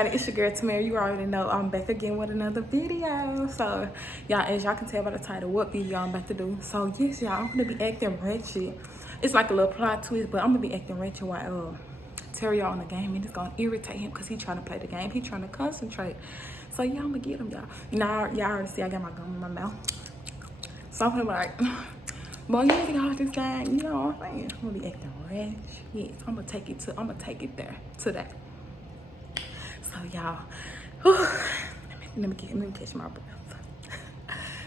everybody, it's your girl Tamara. You already know I'm back again with another video. So y'all, as y'all can tell by the title what video I'm about to do. So yes, y'all, I'm gonna be acting Ratchet. It's like a little plot twist, but I'm gonna be acting Ratchet while Terry on the game, and it's gonna irritate him because he's trying to play the game. He's trying to concentrate. So yeah, I'm gonna get him, y'all. Now y'all already see I got my gum in my mouth. So I'm gonna be like, boy, you ain't got this game, you know what I'm saying? I'm gonna be acting Ratchet. Yes, I'm gonna take it there today. So y'all, let me catch my breath.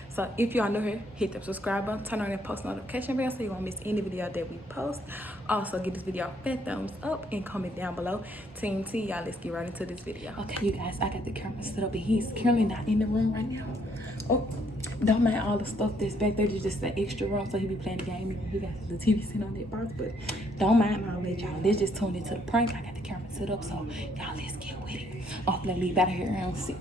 So if y'all new here, hit the subscribe button, turn on that post notification bell so you won't miss any video that we post. Also give this video a fat thumbs up and comment down below. Team T, y'all, let's get right into this video. Okay, you guys, I got the camera set up and he's currently not in the room right now. Oh, don't mind all the stuff that's back there. It's just the extra room so he be playing the game. He got the TV sitting on that box, but don't mind all that, y'all. Let's just tune into the prank. I got the camera set up, so y'all, let's get with it. Oh, let me leave out of here and see.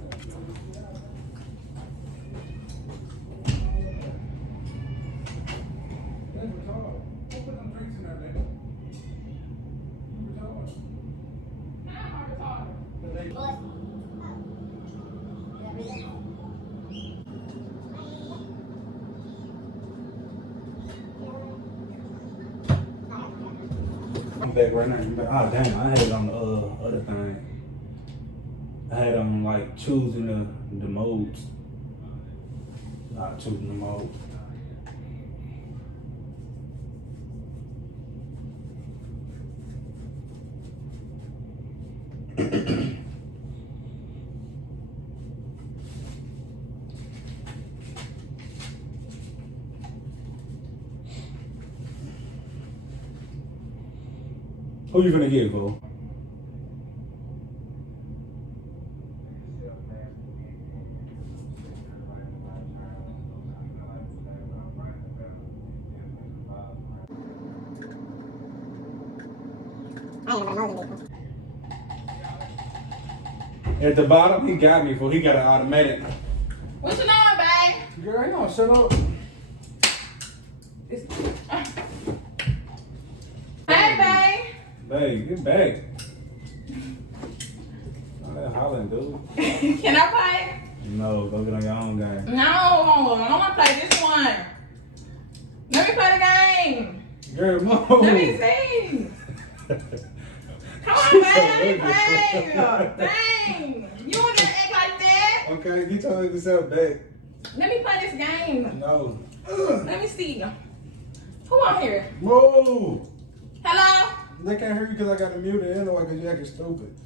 I'm back right now. Ah, damn, I had it on the other thing. I had on like choosing the modes. Not choosing the mode. Who you gonna get, Bo? At the bottom, he got me, for he got an automatic. What you doing, babe? Girl, you don't shut up. Hey, babe. Babe, get back. Oh, that hollering, dude. Can I play? No, go get on your own game. No, I want to play this one. Let me play the game. Girl, move. Let me see. Come on, babe. Play. Dang. You want to act like that? Okay, get your ugly self back. Let me play this game. No. Let me see. Who on here? Move. Hello? They can't hear you because I got to mute it anyway because you acting stupid.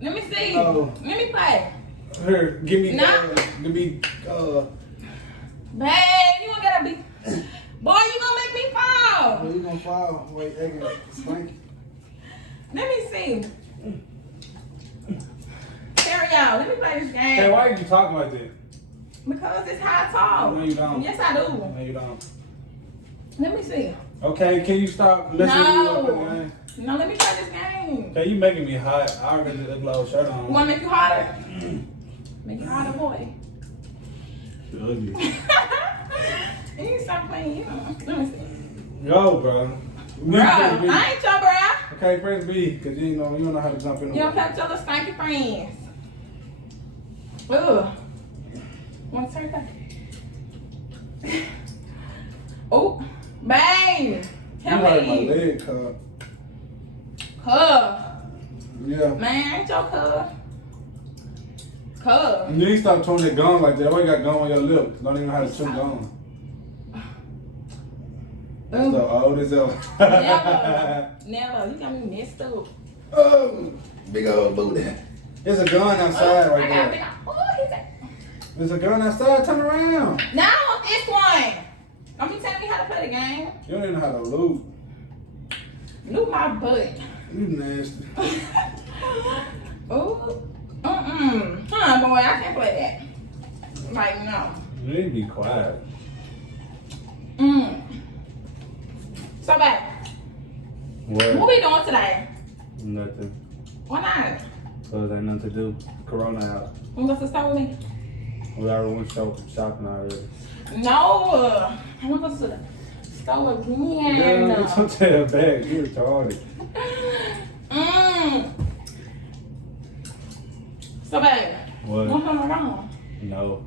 Let me see. No. Let me play. Here, give me, No. give me, Babe, you don't gotta be. Boy, you gonna make me fall. you gonna fall. Wait, acting spanky. Let me see. Carry on. Let me play this game. Hey, why are you talking like that? Because it's how I talk. No, you don't. Yes, I do. No, you don't. Let me see. Okay, can you stop listening to me up in the game? No, let me play this game. Okay, you making me hot. I already got the little shirt on. You wanna make you hotter? Make you hotter, boy. You're ugly. You need to stop playing, you know. Let me see. Go, bro. Bro, I ain't your bro. Okay, press B, because you don't know how to jump in the You don't play with your little stanky friends. Ugh. Want to turn back? Oh, babe. Tell you like my me. leg cut. Cub. Yeah. Man, ain't your cub. Cub. You need to stop chewing that gum like that. Why you got gum on your lip? Don't even know how to chew gum. That's the oldest ever. Never. You got me messed up. Oh, big old booty. There's a gun outside right I got there. Oh, he's a... There's a gun outside. Turn around. No, I want this one. Don't be telling me how to play the game. You don't even know how to loot. Loot my butt. You nasty. Oh. Huh, boy, I can't play that. Like, no. You need to be quiet. So, babe, what we doing today? Nothing. Why not? Because ain't nothing to do. Corona out. You want to start with me? We already went shopping already. No. I want to go to the store again. Girl, get your tail back. You're retarded. So, babe. What? What's going on? No.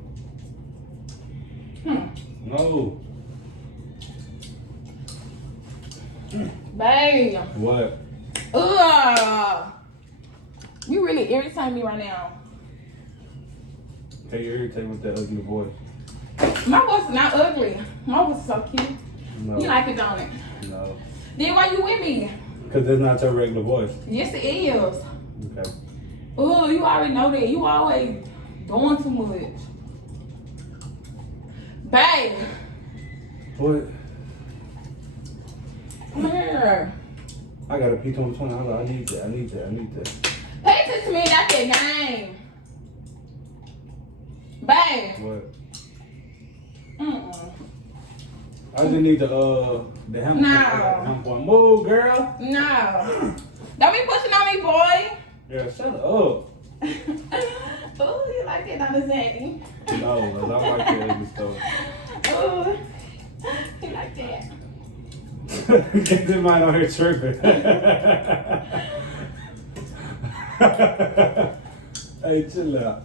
No. Babe. What? Ugh. You really irritate me right now. Hey, you irritate with that ugly voice. My voice is not ugly. My voice is so cute. No. You like it, don't it? No. Then why you with me? Because that's not your regular voice. Yes, it is. Okay. Oh, you already know that. You always doing too much. Babe. What? Come here. I got a P2020. I need that. Pay attention to me, that's that game. Babe. What? Mm-mm. I just need the hammer. No. Point. Move, girl. No. Don't be pushing on me, boy. Yeah, shut up. Oh, you like it, not the same. No, cause I like that ugly stuff. Oh, you like that. Get them out on here tripping. Hey, chill out.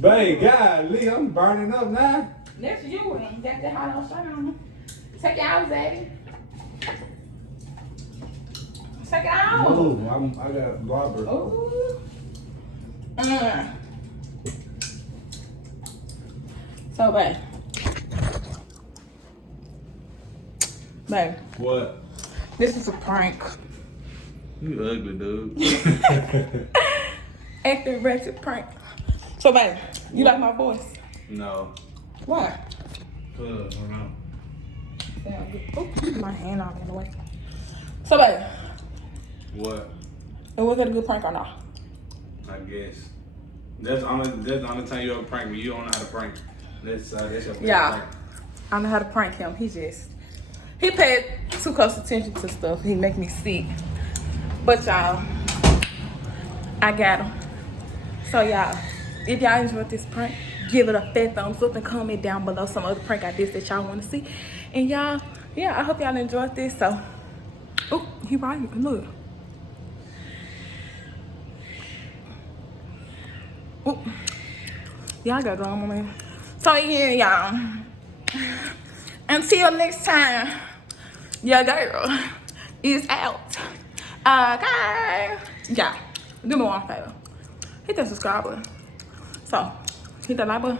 Babe, golly, I'm burning up now. That's you, and that's the hot on shirt on. Take it out, Zaddy. Take it out. Move, I got blobber. Ooh. So, babe. Babe. What? This is a prank. You ugly, dude. Acting Ratchet prank. So, babe, you like my voice? No. Why? I don't know. Oh, my hand out in the way. So, babe, What? was that a good prank or not? I guess. That's the only time you ever prank me. You don't know how to prank. That's your first Yeah. prank. I know how to prank him. He paid too close attention to stuff. He make me sick. But y'all, I got him. So y'all, if y'all enjoyed this prank, give it a fat thumbs up and comment down below some other prank ideas that y'all want to see. And y'all, yeah, I hope y'all enjoyed this. So, oh, he right here. Look. Oh, y'all got drama, man. So yeah, y'all. Until next time, your girl is out. Okay. Yeah. Do me one favor. Hit that subscribe button. So, hit that like button.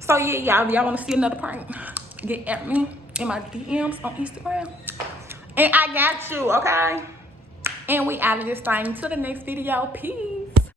So yeah, y'all want to see another prank? Get at me in my DMs on Instagram. And I got you, okay? And we out of this thing. Till the next video. Peace.